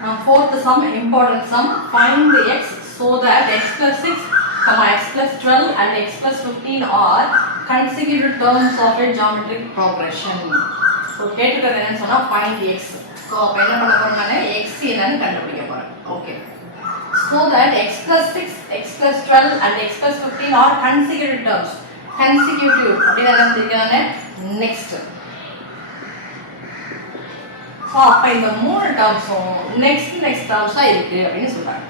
Fourth sum, important sum. Find x so that x plus 6, x plus 12 and x plus 15 are consecutive terms of a geometric progression. So, கேட்டுக்கிறது என்னன்னு சொன்னா find x. So, அப்ப என்ன பண்ண போறோம் நானே x என்னன்னு கண்டுபிடிக்க போறேன். Okay. So that x plus 6, x plus 12 and x plus 15 are consecutive terms. Consecutive. அப்படின்னா என்ன சொல்லிருக்கானே next. So, அப்ப இந்த மூணு டேர்ம்ஸும் next டேர்ம்ஸா இருக்கு அப்படின்னு சொல்றாங்க.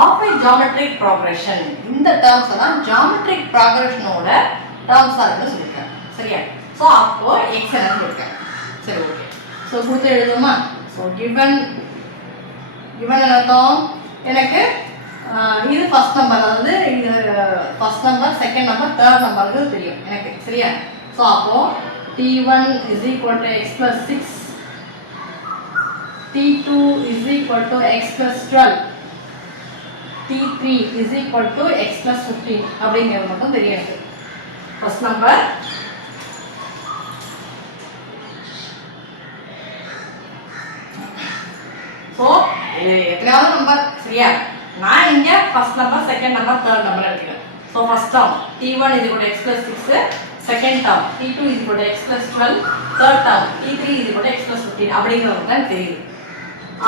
Of a geometric progression. இந்த டேர்ம்ஸ் தான் geometric progressionோட டேர்ம்ஸா இருக்குன்னு சொல்லிருக்காங்க. சரியா? So, அப்போ x என்னன்னு சொல்லிருக்காங்க. சரி, ஓகே. So, கொடுத்து எழுதுமா? So, given என்னத்தோம் எனக்கு இது ஃபர்ஸ்ட் நம்பர், அதாவது இது first number, second number, third நம்பருக்கு தெரியும் எனக்கு. சரியா? ஸோ அப்போ t1 is equal to x plus 6, t2 is equal to x plus 12, t3 is equal to x plus 15 அப்படிங்கிறது மட்டும் தெரியும். ஃபர்ஸ்ட் நம்பர், ஸோ எத்தனையாவது நம்பர். சரியா? நான் இங்கே first number, second number, third number எடுத்துக்கிறேன். So first term t1 is equal to x plus 6, second term t2 is equal to x plus 12, third term t3 is equal to x plus 15 அப்படிங்கிறது தான் தெரியுது.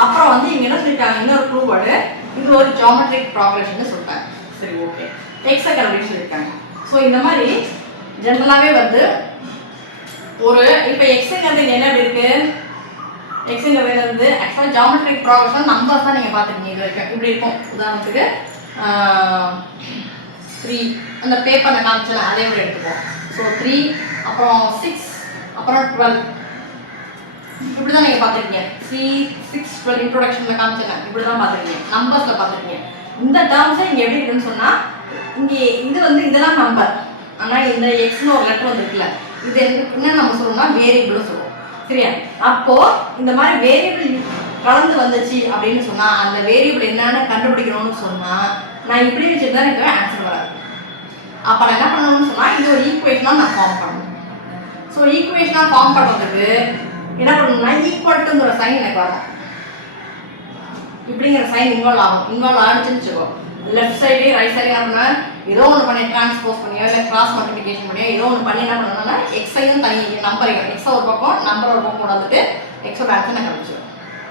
அப்புறம் வந்து இங்கே என்ன சொல்லிட்டாங்க, இன்னொரு ப்ரூவ் வேர்டு, இது ஒரு ஜியோமெட்ரிக் ப்ராக்ரெஷன் சொல்லிட்டாங்க. சரி, ஓகே. எக்ஸை கண்டுபிடிச்சு சொல்லியிருக்காங்க. ஸோ இந்த மாதிரி ஜென்ரலாகவே வந்து ஒரு இப்போ எக்ஸுங்கிறது என்ன எப்படி இருக்கு, எக்ஸுங்கிறது வந்து ஆக்சுவலாக ஜியோமெட்ரிக் ப்ராக்ரெஷன் நம்பர்ஸ் தான் நீங்கள் பார்த்துருக்கீங்க இது வரைக்கும். இப்படி இருக்கும். உதாரணத்துக்கு 3 அந்த பேப்பரில் காமிச்சல அதே மாதிரி எடுத்துப்போம். ஸோ 3, அப்புறம் 6, அப்புறம் 12 இப்படி தான் நீங்கள் பார்த்துருக்கீங்க. 3, 6, 12 இன்ட்ரோடக்ஷனில் காமிச்சல இப்படி தான் பார்த்துருக்கீங்க. நம்பர்ஸில் பார்த்துருக்கீங்க. இந்த டேர்ம்ஸை இங்கே எப்படி இருக்குன்னு சொன்னால், இங்கே இது வந்து இதெல்லாம் நம்பர், ஆனால் இந்த எக்ஸ்னு ஒரு லெட்டர் வந்துருக்குல்ல, இது என்ன நம்ம சொல்லணும்னா வேரியபிள்னு சொல்லுவோம். சரியா? அப்போ இந்த மாதிரி வேரியபிள் கலந்து வந்துச்சு அப்படின்னு சொன்னா, அந்த வேரியபிள் என்னன்னு கண்டுபிடிக்கணும்னு சொன்னா, நான் இப்படி வச்சுருந்தா எனக்கு ஆன்சர் வராது. அப்ப நான் என்ன பண்ணணும்னு சொன்னா, இது ஒரு ஈக்குவேஷனா நான் ஃபார்ம் பண்ணணும். ஸோ ஈக்குவேஷனா ஃபார்ம் பண்ணுறதுக்கு என்ன பண்ணணும்னா, ஈக்குவல் டுங்கிற சைன் எனக்கு வரும். இப்படிங்கிற சைன் இன்வால்வ் ஆகிடுச்சுன்னு வச்சுக்கோ, லெஃப்ட் சைடு ரைட் சைடு என்ன ஏதோ ஒன்று பண்ணி டிரான்ஸ்போஸ் பண்ணியோ இல்லை கிராஸ் மல்டிபிகேஷன் பண்ணியோ ஏதோ ஒன்று பண்ணி என்ன பண்ணணும்னா, எக்ஸையும் தனி நம்பரையும், எக்ஸை ஒரு பக்கம் நம்பர் ஒரு பக்கம் கொண்டு வந்துட்டு எக்ஸோட ஆன்சர் நான் கண்டுபிடிச்சிடும்.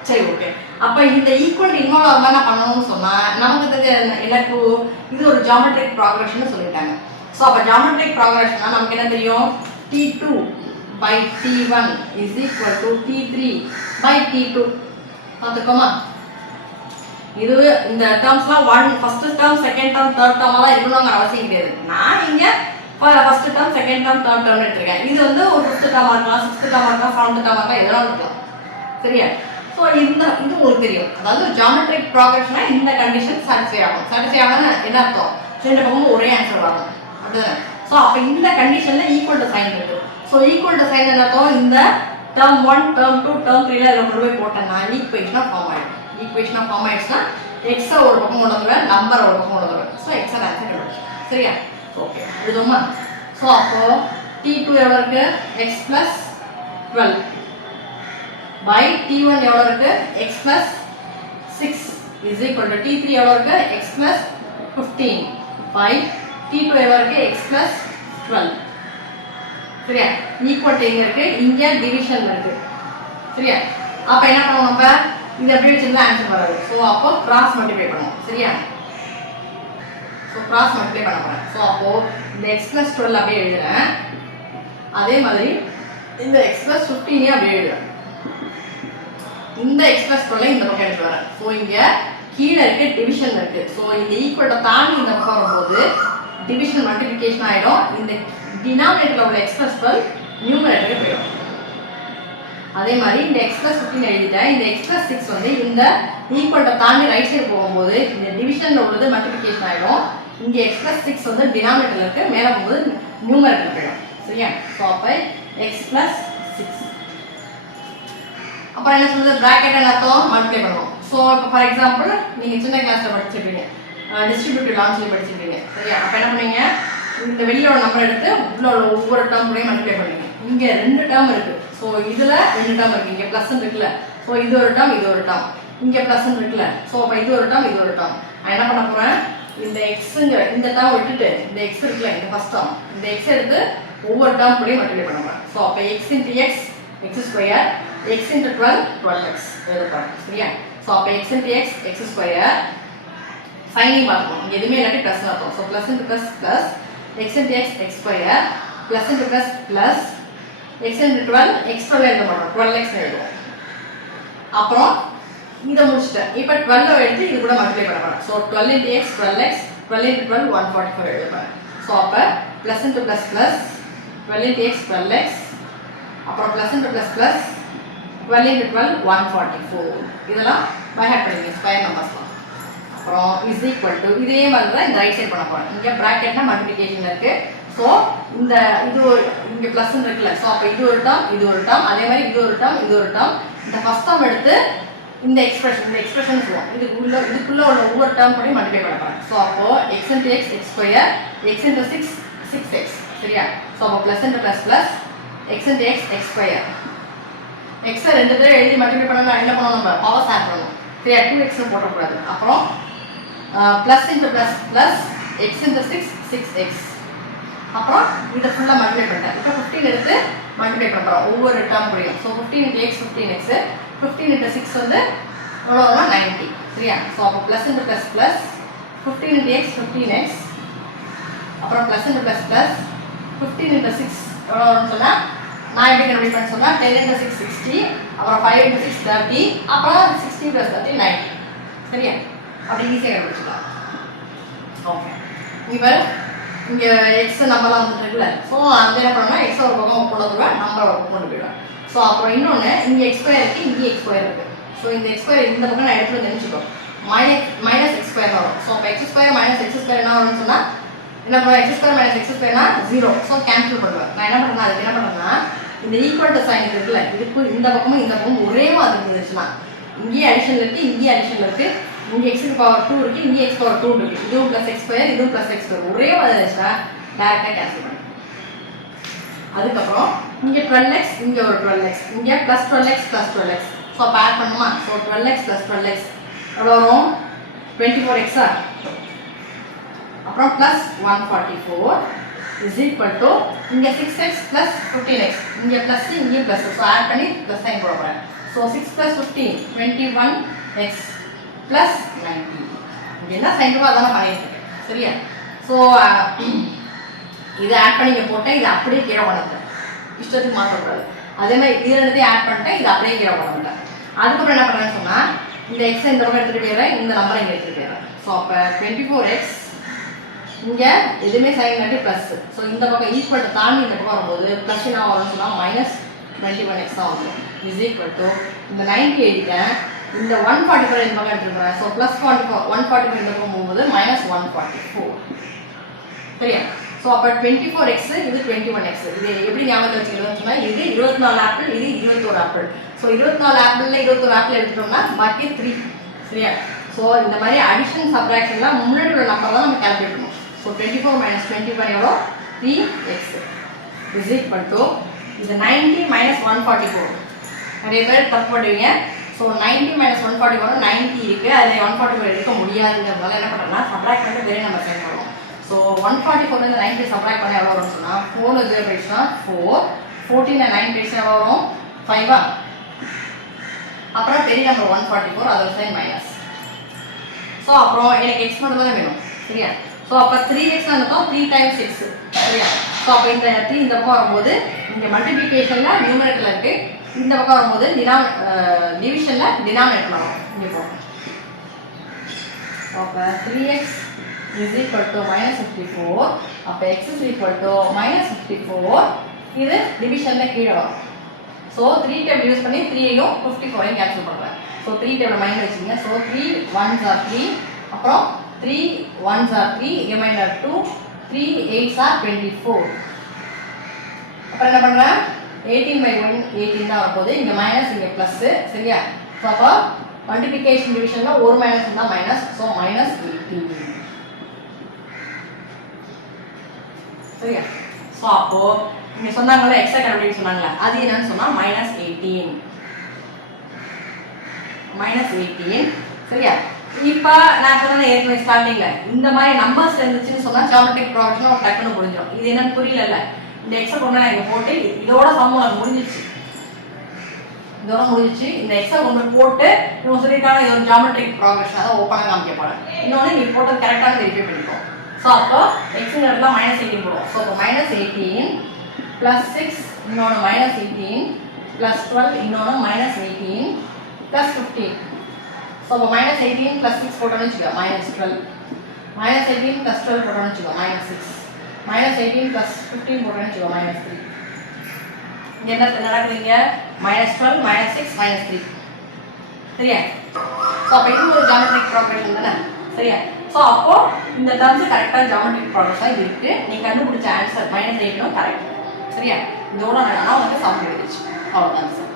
சரி, ஓகே. அப்போ இந்த ஈக்குவல் இன்வால்வ் ஆகாம என்ன பண்ணணும்னு சொன்னால், நமக்கு தெரிஞ்ச எனக்கு இது ஒரு ஜியோமெட்ரிக் ப்ராக்ரெஷன் சொல்லிட்டாங்க. ஸோ அப்போ ஜியோமெட்ரிக் ப்ராக்ரெஷன்னா நமக்கு என்ன தெரியும், t2 by t1 is equal to t3 by t2. பார்த்துக்கோமா? இது இந்த டேர்ம்ஸ்லாம் first term, second term, third டேர்மெல்லாம் இருக்கணுங்கிற அவசியம் கிடையாது. நான் இங்கே first term, second term, third term எடுத்துருக்கேன். இது வந்து ஒரு 5th டேர்மாக இருக்கலாம், 6th டேர்மாக இருக்கலாம், 7th டேர்மாக இருக்கலாம், இதெல்லாம் இருக்கலாம். சரியா? ஸோ இது உங்களுக்கு தெரியும். அதாவது ஜியோமெட்ரிக் ப்ராக்ரெஷனா இந்த கண்டிஷன் சாட்டிஸ்ஃபை ஆகும். சாட்டிஸ்ஃபை ஆகணும்னா என்ன அர்த்தம், ரெண்டு பக்கமும் ஒரே ஆன்சர் வரும். அப்படிதானே? ஸோ அப்போ இந்த கண்டிஷனில் ஈக்குவல் டு சைன் இருக்கு. ஸோ ஈக்குவல் டு சைன் என்ன அர்த்தம், இந்த டேர்ம் 1, டேர்ம் 2, டேர்ம் 3 இதில் கொண்டு போய் போட்டேன்னா ஈக்குவேஷனாக ஃபார்ம் ஆகிடும். ஈக்குவேஷனாக ஃபார்ம் ஆயிடுச்சுன்னா எக்ஸை ஒரு பக்கம் கொண்டு வந்துடுவேன், நம்பர் ஒரு பக்கம் கொண்டு வந்துடுவேன். ஸோ எக்ஸை ஆன்சர் கண்டுபிடிச்சேன். சரியா? ஓகே, எழுதுமா? ஸோ அப்போ t2 எவ்வளோ இருக்கு, எக்ஸ் ப்ளஸ் 12 by t1 எவ்வளோ இருக்கு, X plus 6 is equal to t3 எவ்வளோ இருக்கு, எக்ஸ் ப்ளஸ் 15 by t2 எவ்வளோ இருக்கு, எக்ஸ் ப்ளஸ் 12. சரியா? ஈக்குவல் டு எங்கே இருக்கு, இங்கே டிவிஷன்ல இருக்கு. சரியா? அப்போ என்ன பண்ணுவோம், நம்ம இது எப்படி வச்சிருந்தா ஆன்சர் வராது. ஸோ அப்போ கிராஸ் மல்டிப்ளை பண்ணுவோம். சரியா? ஸோ கிராஸ் மல்டிப்ளை பண்ண போகிறேன். ஸோ அப்போ இந்த எக்ஸ் ப்ளஸ் 12 அப்படியே எழுதுறேன். அதே மாதிரி இந்த எக்ஸ் ப்ளஸ் 15 அப்படியே எழுதுறேன். இந்த எக்ஸ் ப்ளஸ் 12 இந்த பக்கம் எடுத்து வரேன். ஸோ இங்கே கீழே இருக்கு, டிவிஷன் இருக்கு. ஸோ இந்த ஈக்குவலை தாண்டி இந்த பக்கம் வரும்போது டிவிஷன் மல்டிபிகேஷன் ஆகிடும். இந்த டினாமினேட்டரில் உள்ள எக்ஸ் ப்ளஸ் 12 நியூமரேட்டருக்கு போயிடும். அதே மாதிரி இந்த எக்ஸ் ப்ளஸ் 15 எழுதிட்டேன். இந்த எக்ஸ் ப்ளஸ் 6 வந்து இந்த ஈக்குவலை தாண்டி ரைட் சைடு போகும்போது இந்த டிவிஷனில் உள்ளது மல்டிபிகேஷன் ஆகிடும். இங்கே எக்ஸ் ப்ளஸ் 6 வந்து டினாமினேட்டரில் இருக்கு, மேலே போகும்போது நியூமரேட்டருக்கு போயிடும். சரியா? ஸோ அப்போ எக்ஸ் ப்ளஸ் 6. அப்புறம் என்ன சொல்றது, பிராக்கெட் என்ன அர்த்தம், மல்டிப்ளை பண்ணுவோம். ஸோ இப்போ ஃபார் எக்ஸாம்பிள் நீங்கள் சின்ன கிளாஸில் படிச்சிருப்பீங்க, டிஸ்ட்ரிபியூட்டிவ் லான்னு சொல்லி படிச்சிருப்பீங்க. சரியா? அப்போ என்ன பண்ணுவீங்க, இந்த வெளியோட நம்பர் எடுத்து உள்ள ஒவ்வொரு டேர்ம் கூட மல்டிப்ளை பண்ணுவீங்க. இங்கே 2 டேர்ம் இருக்கு. ஸோ இதில் 2 டேர்ம் இருக்கு, இங்கே ப்ளஸ் இருக்குல்ல. ஸோ இது ஒரு டேர்ம், இது ஒரு டேர்ம். இங்கே ப்ளஸ்ன்னு இருக்குல்ல. ஸோ அப்போ இது ஒரு டேர்ம் இது ஒரு டேர்ம். நான் என்ன பண்ண போகிறேன், இந்த எக்ஸுங்கிற இந்த டேர்ம் விட்டுட்டு இந்த எக்ஸ் இருக்குல்ல இந்த ஃபஸ்ட் டேர்ம் இந்த எக்ஸ் எடுத்து ஒவ்வொரு டேர்ம் கூடயும் மல்டிப்ளை பண்ண போகிறேன். ஸோ அப்போ x into x x square x into 12 x எழுதப்போகிறேன். சரியா? ஸோ அப்போ x into x x square signing பார்த்துக்கணும். இங்கே எதுவுமே இல்லாட்டி ப்ளஸ் இருக்கும். So plus into plus plus x into x x square plus into plus plus x into 12 x 12 எழுத மாட்டோம் 12x எழுதுவோம். அப்புறம் இதை முடிச்சுட்டேன். இப்போ 12 எடுத்து இது கூட மல்டிப்ளை பண்ண போகிறேன். So 12 into X 12x 12 into 12 144 எழுதுவேன். ஸோ அப்போ plus into plus plus 12 into X 12x அப்புறம் plus into plus plus 12 into 12 144 இதெல்லாம் பை ஹார்ட் பண்ணிங்க ஸ்கொயர் நம்பர்ஸ்லாம். அப்புறம் இஸ் ஈக்குவல் டு இதே மாதிரி தான் இந்த ரைட் சைட் பண்ண போகிறேன். இங்கே ப்ராக்கெட்னா மல்டிப்ளிகேஷன் இருக்குது. ஸோ இந்த இது இங்கே ப்ளஸ்ன்னு இருக்குல்ல. ஸோ அப்போ இது ஒரு டேர்ம் இது ஒரு டேர்ம் அதே மாதிரி இது ஒரு டேர்ம் இது ஒரு டேர்ம். இந்த ஃபஸ்ட் டேர்ம் எடுத்து இந்த எக்ஸ்பிரஷன் சொல்லுவோம். இதுக்குள்ள உள்ள ஒவ்வொரு டேர்ம் பண்ணி மல்டிப்ளை பண்ண போகிறேன். ஸோ அப்போ x into x x square x into 6 X. சரியா? ஸோ அப்போ plus into plus plus x into x x square எக்ஸை 2 தடவை எழுதி மல்டிப்ளை பண்ணணும். என்ன பண்ணணும், நம்ம பவர்ஸ் ஆட் பண்ணணும். சரியா? 2xன்னு போட்டக்கூடாது. அப்புறம் plus into plus plus x into 6 X. அப்புறம் இதை ஃபுல்லாக மல்டிப்ளை பண்ணிட்டேன். இப்போ 15 எடுத்து மல்டிப்ளை பண்ணுறோம் ஒவ்வொரு டேர்ம் முடியும். So 15 into X 15x 15 into 6 வந்து எவ்வளோ வரும் 90. சரியா? ஸோ அப்போ plus into plus plus 15 into X 15x அப்புறம் plus into plus plus 15 into 6 எவ்வளோ வரும்னு சொன்னால் நான் எப்படி கண்டுபிடி பண்ண சொன்னால் 10 இன்ட்டு 6 60 அப்புறம் 5 இன்ட்டு 6 30 அப்புறம் 60 + 30 90. சரியா? அப்படி ஈஸியாக கண்டுபிடிச்சிக்கலாம். ஓகே. இப்போ இங்கே எக்ஸ் நம்பர்லாம் வந்துட்டு இருக்குல்ல. ஸோ அந்த என்ன பண்ணால் எக்ஸ் ஒரு பக்கம் கொண்டு வந்துடுவேன் நம்பர் ஒரு பக்கம் கொண்டு போயிடுவேன். ஸோ அப்புறம் இன்னொன்று இங்கே எக்ஸ் ஸ்கொயர் இருக்குது இங்கே எக்ஸ் ஸ்கொயர் இருக்குது. ஸோ இந்த எக்ஸ் ஸ்கொயர் இந்த பக்கம் நான் எடுத்து நினச்சிக்கோ மைனஸ் எக்ஸ் ஸ்கொயர் வரும். ஸோ அப்போ x square minus x square என்ன வரும்னு சொன்னால் என்ன பண்ணுவேன் எக்ஸ் ஸ்கொயர் மைனஸ் எக்ஸ் ஸ்கொயர்னா 0. ஸோ கேன்சல் பண்ணுவேன். நான் என்ன பண்ணுறேன் அதுக்கு என்ன பண்ணுறேன்னா இந்த ஈக்குவல் டு சைன் இருக்குல்ல இதுக்கு இந்த பக்கமும் இந்த பக்கமும் ஒரே மாதிரி இருந்துச்சுன்னா இங்கேயே அடிஷனில் இருக்குது இங்கேயே அடிஷனில் இருக்குது இங்கே எக்ஸுக்கு பவர் 2 இருக்குது இங்கே எக்ஸ் பவர் 2 இருக்குது இதுவும் ப்ளஸ் எக்ஸ் ஸ்கொயர் இதுவும் ப்ளஸ் எக்ஸ் ஸ்கொயர் ஒரே மாதிரி இருந்துச்சுன்னா டேரெக்டாக கேன்சல் பண்ணுவேன். அதுக்கப்புறம் இங்கே 12x இங்கே ஒரு 12x இங்கே plus 12x plus 12x. So அப்போ ஆட் பண்ணுமா. ஸோ 12x ப்ளஸ் 12x எவ்வளோ வரும் 24x. அப்புறம் ப்ளஸ் 144 இஸ் ஈக்குவல் டு இங்கே 6x ப்ளஸ் 15x இங்கே ப்ளஸ் இங்கேயும் ப்ளஸ். ஸோ ஆட் பண்ணி ப்ளஸ் சைன் போட போகிறேன். So 6 + 15 21x plus 90. இங்கே என்ன சைன் போட அதான் பண்ணியிருக்கேன். சரியா? ஸோ இதை ஆட் பண்ணி இங்கே போட்டேன் இதை அப்படியே கீழே கொண்டுட்டேன் இஷ்டத்துக்கு மாற்றக்கூடாது. அதே மாதிரி இது ரெண்டுத்தையும் ஆட் பண்ணிட்டேன் இதை அப்படியே கீழே கொண்டுட்டேன். அதுக்கப்புறம் என்ன பண்ணுறேன்னு சொன்னால் இந்த எக்ஸை இந்த பக்கம் எடுத்துகிட்டு போயிடுறேன் இந்த நம்பரை இங்கே எடுத்துகிட்டு போயிடுறேன். ஸோ அப்போ 24x இங்கே எதுவுமே சைன் இல்லாட்டி ப்ளஸ். ஸோ இந்த பக்கம் ஈக்குவல் தாண்டி இந்த பக்கம் வரும்போது ப்ளஸ் என்ன வரும்னு சொன்னால் மைனஸ் 21x தான் வரும். இஸ் ஈக்குவல் டு இந்த 90 எழுதிட்டேன் இந்த 144 இந்த பக்கம் எடுத்துருக்கிறேன். ஸோ ப்ளஸ் 144 இந்த பக்கம் போகும்போது மைனஸ் 144. சரியா? ஸோ அப்போ 24x இது 21x. இது எப்படி ஞாபகம் வச்சுக்கிறதுன்னு சொன்னால் இது 24 ஆப்பிள் இது 21 ஆப்பிள். ஸோ 24 ஆப்பிளில் 21 ஆப்பிள் எடுத்துட்டோம்னா பாக்கி 3. சரியா? ஸோ இந்த மாதிரி அடிஷன் சப்ராக்ஷன்லாம் முன்னாடி உள்ள நம்பர் தான் நம்ம கால்குலேட் பண்ணுவோம். ஸோ 24 - 21 எவ்வளோ 3x இஸ் ஈக்குவல் டு இது 90 - 144. நிறைய பேர் தப்பு பண்ணுவீங்க. ஸோ 90 - 144 90 இருக்குது அதில் 144 எடுக்க முடியாதுங்கிறதுனால என்ன பண்ணுறோம்னா சப்ராக்ட் பண்ணிட்டு வேறு நம்ம சென்ட் பண்ணுவோம். ஸோ 144 90 சப்ராக்ட் பண்ண எவ்வளோ வரும்னு சொன்னால் 4 0 போயிடுச்சுன்னா 4 14 9 போயிடுச்சுன்னா எவ்வளோ வரும் 5. அப்புறம் பெரிய நம்பர் 144 அதோட சைன் மைனஸ். ஸோ அப்புறம் எனக்கு எக்ஸ் மட்டும் தான் வேணும். சரியா? ஸோ அப்போ 3x அனுப்போம் 3 × 6. சரியா? ஸோ அப்போ இந்த 3 இந்த பக்கம் வரும்போது இங்கே மல்டிப்ளிகேஷனில் நியூமரேட்டரில் இருக்குது இந்த பக்கம் வரும்போது டிவிஷனில் டினாமினேட்டர் வரும். இங்கே போகும். அப்போ 3x is equal to -54. அப்போ x is equal to -54. இது டிவிஷனில் கீழே வரும். ஸோ 3 டேபிள் யூஸ் பண்ணி 3ஐயும் 54ஐயும் கேன்சல் பண்ணுறேன். ஸோ 3 டேபிள் மைண்ட் வச்சுங்க. ஸோ 3 1s are 3 அப்புறம் 3 1s are 3 reminder 2 3 8s are 24. அப்புறம் என்ன பண்ணுறேன் 18/1 18 தான் வரும்போது இங்கே மைனஸ் இங்கே ப்ளஸ்ஸு. சரியா? ஸோ அப்போ மல்டிப்ளிகேஷன் டிவிஷனில் ஒரு மைனஸ் இருந்தால் மைனஸ். ஸோ -18. சரியா? ஸோ அப்போது இங்கே சொன்னாங்களே எக்ஸை கண்டுபிடிக்க சொன்னாங்களே அது என்னன்னு சொன்னால் -18. -18 சரியா? இப்போ நான் சொன்ன ஏற்கனவே ஸ்டார்டிங்கில் இந்த மாதிரி நம்பர்ஸ் இருந்துச்சுன்னு சொன்னால் ஜியோமெட்ரிக் ப்ராக்ரஷன் ஒரு டக்குன்னு புரிஞ்சிடும். இது என்னன்னு புரியல, இந்த எக்ஸை கொண்டு நான் இங்கே போட்டு இதோட சம்மு முடிஞ்சிச்சு, இதோட முடிஞ்சிச்சு. இந்த எக்ஸை கொண்டு போட்டு இவங்க சொல்லியிருக்காங்க இது ஒரு ஜியோமெட்ரிக் ப்ராக்ரஷன், அதை ஓப்பனாக காமிக்க போகிறேன். இன்னொன்று நீ போட்டது கரெக்டான வெரிஃபை பண்ணிப்போம். ஸோ அப்போ எக்ஸுங்க இடத்துல -18 போடுவோம். ஸோ அப்போ -18 + 6 இன்னொன்று -18 + 12 இன்னொன்று -18 + 15. ஸோ அப்போ -18 + 6 போட்டோன்னு வச்சுக்கோ -12, -18 + 12 போட்டோன்னு வச்சுக்கோ -6, -18 + 15 போட்டோன்னு வச்சுக்கோ -3. இங்கே என்ன நடக்குதுங்க? -12 -6 -3 சரியா? ஸோ அப்போ இது ஒரு ஜியோமெட்ரிக் ப்ராக்ரஷன் தானே சரியா? ஸோ அப்போ இந்த டர்ம்ஸ் கரெக்டாக ஜியோமெட்ரிக் ப்ராக்ரஷனாக இது இருக்குது. நீ கண்டுபிடிச்ச ஆன்சர் -8 கரெக்ட் சரியா? இதோட நான் வந்து சம் எழுதிச்சு அவ்வளோதான் சார்.